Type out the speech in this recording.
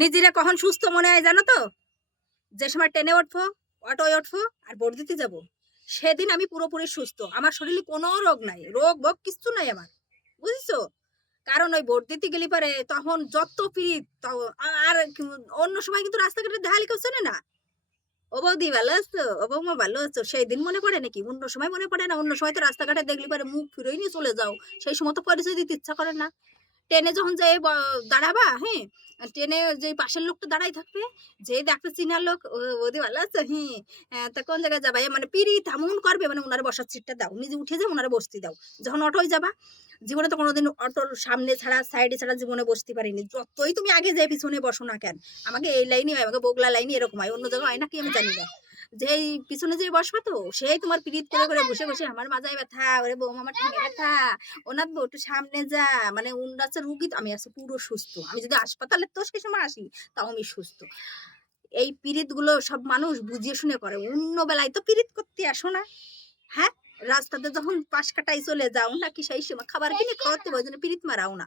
নিজেরা কখন সুস্থ মনে হয় জানো তো? যে সময় ট্রেনে উঠবো, অটোয় উঠবো আর ভোট দিতে যাবো, সেদিন আমি পুরোপুরি সুস্থ। আমার শরীরে কোনো রোগ নাই, রোগ কিচ্ছু নাই আমার, বুঝেছো? কারণ ওই ভোট দিতে গেলে পরে তখন যত পিরিত আর অন্য সময় কিন্তু রাস্তাঘাটে দেখালি কেউ চেনে না। ও বৌদি ভালো আছো, ও বৌমা ভালো আছো, সেই দিন মনে পড়ে নাকি? অন্য সময় মনে পড়ে না। অন্য সময় তো রাস্তাঘাটে দেখলি পরে মুখ ফিরেই নিয়ে চলে যাও, সেই সময় তো পরিচয় দিতে ইচ্ছা করে না। ট্রেনে যখন যাই দাঁড়াবা, হ্যাঁ, ট্রেনে যে পাশের লোকটা দাঁড়াই থাকবে, যে দেখবে চিনার লোক, ও বৌদি ভালো আছে, হ্যাঁ, তা কোন জায়গায় যাবা, মানে পিরিত এমন করবে, মানে ওনারা বসার সিটটা দাও, নিজে উঠে যাও, ওনারা বসতে দাও। যখন অটোয় যাবা, জীবনে তো কোনোদিন অটোর সামনে ছাড়া সাইডে ছাড়া জীবনে বসতে পারিনি। যতই তুমি আগে যে পিছনে বসো না কেন, আমাকে এই লাইনে হয়, আমাকে বগলা লাইনে এরকম হয়, অন্য জায়গায় হয় নাকি আমি জানি না। যেই পিছনে যে বসবা তো সেই তোমার পিরিত করে বসে বসে আমার মাজায় ব্যথা, ওরে বৌমা আমার ঠ্যাঙে ব্যথা, ওনার বউ একটু সামনে যা, মানে উনার আছে রুগী, আমি আছি পুরো সুস্থ। আমি যদি হাসপাতালের তোষকে সময় আসি তাও আমি সুস্থ। এই পীড়িত গুলো সব মানুষ বুঝিয়ে শুনে করে, অন্য বেলায় তো পীড়িত করতে আসো না। হ্যাঁ, রাস্তাতে যখন পাশ কাটাই চলে যাও নাকি সেই সময় খাবার কিনে খাওয়াতে ওই জন্য পীড়িত মারাও না।